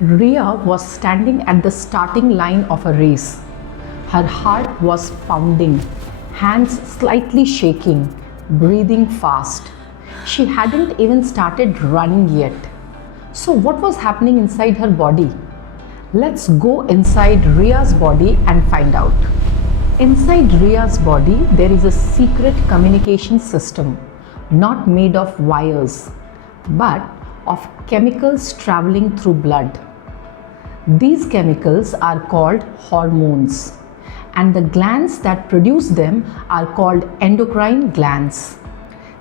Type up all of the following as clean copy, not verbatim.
Rhea was standing at the starting line of a race. Her heart was pounding, hands slightly shaking, breathing fast. She hadn't even started running yet. So what was happening inside her body? Let's go inside Rhea's body and find out. Inside Rhea's body, there is a secret communication system, not made of wires, but of chemicals traveling through blood. These chemicals are called hormones, and the glands that produce them are called endocrine glands.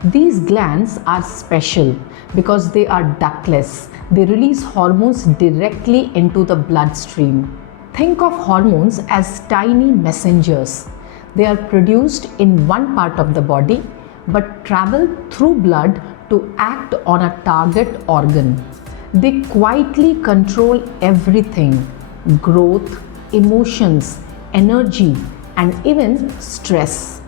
These glands are special because they are ductless. They release hormones directly into the bloodstream. Think of hormones as tiny messengers. They are produced in one part of the body but travel through blood to act on a target organ. They quietly control everything: growth, emotions, energy, and even stress.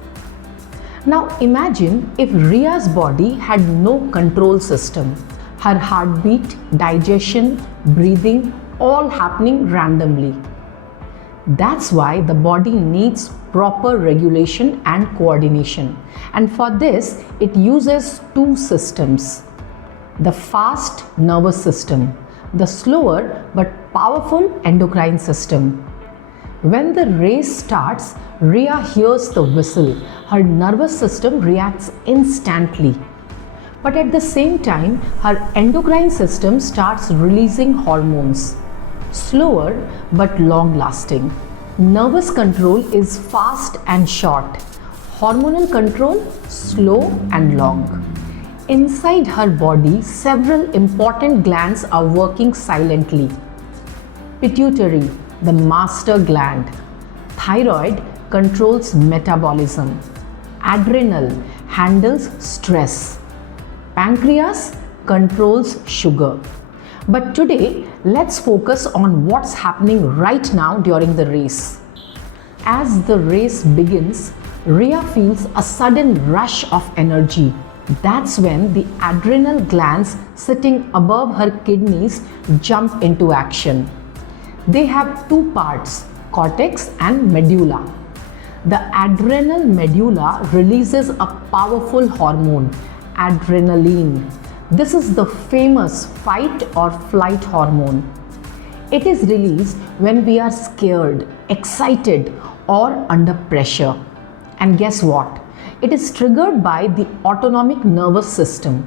Now imagine if Rhea's body had no control system. Her heartbeat, digestion, breathing, all happening randomly. That's why the body needs proper regulation and coordination. And for this, it uses two systems: the fast nervous system, the slower but powerful endocrine system. When the race starts, Rhea hears the whistle. Her nervous system reacts instantly. But at the same time, her endocrine system starts releasing hormones. Slower but long-lasting. Nervous control is fast and short. Hormonal control, slow and long. Inside her body, several important glands are working silently. Pituitary, the master gland. Thyroid controls metabolism. Adrenal handles stress. Pancreas controls sugar. But today, let's focus on what's happening right now during the race. As the race begins, Rhea feels a sudden rush of energy. That's when the adrenal glands sitting above her kidneys jump into action. They have two parts, cortex and medulla. The adrenal medulla releases a powerful hormone, adrenaline. This is the famous fight or flight hormone. It is released when we are scared, excited, or under pressure. And guess what? It is triggered by the autonomic nervous system.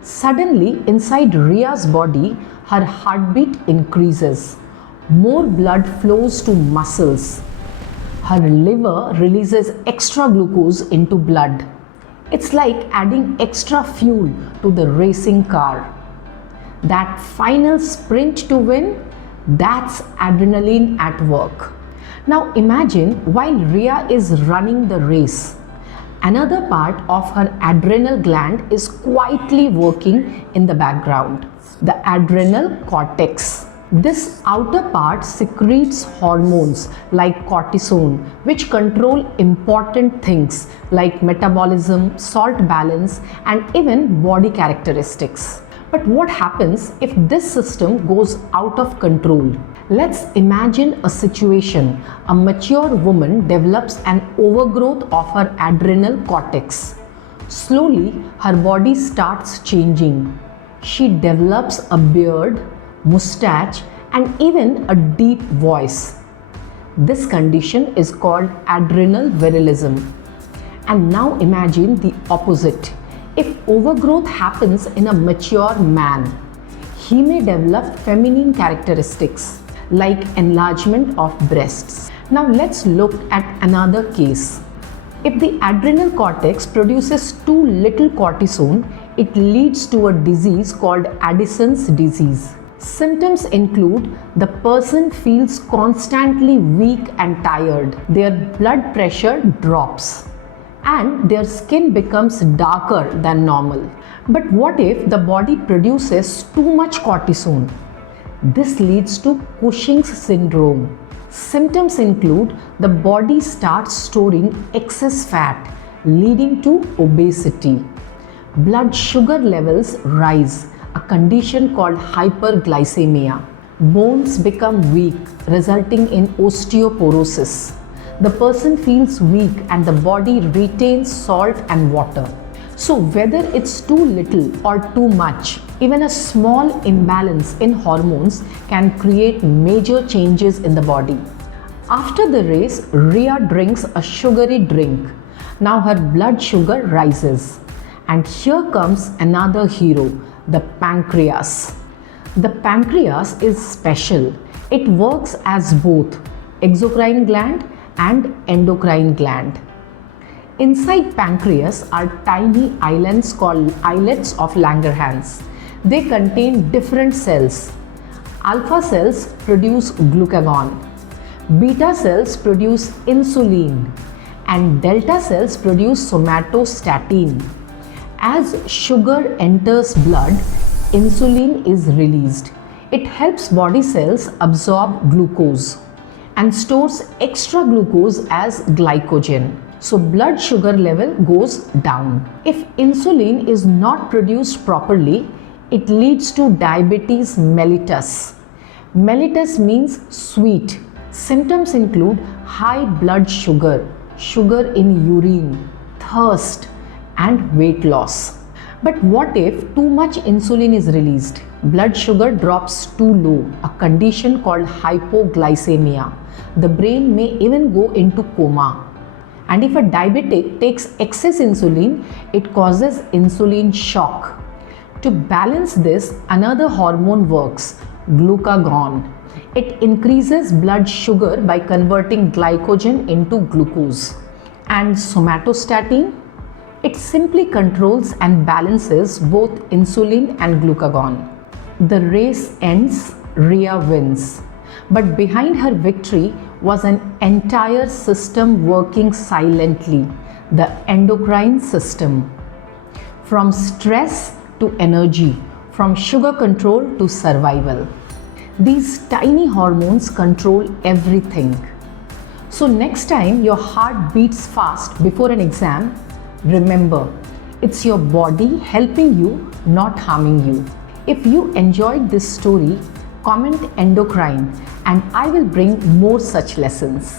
Suddenly, inside Rhea's body, her heartbeat increases. More blood flows to muscles. Her liver releases extra glucose into blood. It's like adding extra fuel to the racing car. That final sprint to win, that's adrenaline at work. Now imagine while Rhea is running the race, another part of her adrenal gland is quietly working in the background, the adrenal cortex. This outer part secretes hormones like cortisone, which control important things like metabolism, salt balance, and even body characteristics. But what happens if this system goes out of control? Let's imagine a situation. A mature woman develops an overgrowth of her adrenal cortex. Slowly, her body starts changing. She develops a beard, mustache, and even a deep voice. This condition is called adrenal virilism. And now imagine the opposite. If overgrowth happens in a mature man, he may develop feminine characteristics like enlargement of breasts. Now let's look at another case. If the adrenal cortex produces too little cortisone, it leads to a disease called Addison's disease. Symptoms include the person feels constantly weak and tired, their blood pressure drops, and their skin becomes darker than normal. But what if the body produces too much cortisone? This leads to Cushing's syndrome. Symptoms include the body starts storing excess fat, leading to obesity. Blood sugar levels rise, a condition called hyperglycemia. Bones become weak, resulting in osteoporosis. The person feels weak and the body retains salt and water. So whether it's too little or too much, even a small imbalance in hormones can create major changes in the body. After the race, Rhea drinks a sugary drink. Now her blood sugar rises. And here comes another hero, the pancreas. The pancreas is special. It works as both exocrine gland and endocrine gland. Inside pancreas are tiny islands called islets of Langerhans. They contain different cells. Alpha cells produce glucagon. Beta cells produce insulin. And delta cells produce somatostatin. As sugar enters blood, insulin is released. It helps body cells absorb glucose and stores extra glucose as glycogen. So blood sugar level goes down. If insulin is not produced properly, it leads to diabetes mellitus. Mellitus means sweet. Symptoms include high blood sugar, sugar in urine, thirst, and weight loss. But what if too much insulin is released? Blood sugar drops too low, a condition called hypoglycemia. The brain may even go into coma. And if a diabetic takes excess insulin, it causes insulin shock. To balance this, another hormone works, glucagon. It increases blood sugar by converting glycogen into glucose. And somatostatin? It simply controls and balances both insulin and glucagon. The race ends, Rhea wins. But behind her victory was an entire system working silently, the endocrine system. From stress to energy, from sugar control to survival. These tiny hormones control everything. So next time your heart beats fast before an exam, remember, it's your body helping you, not harming you. If you enjoyed this story, comment endocrine and I will bring more such lessons.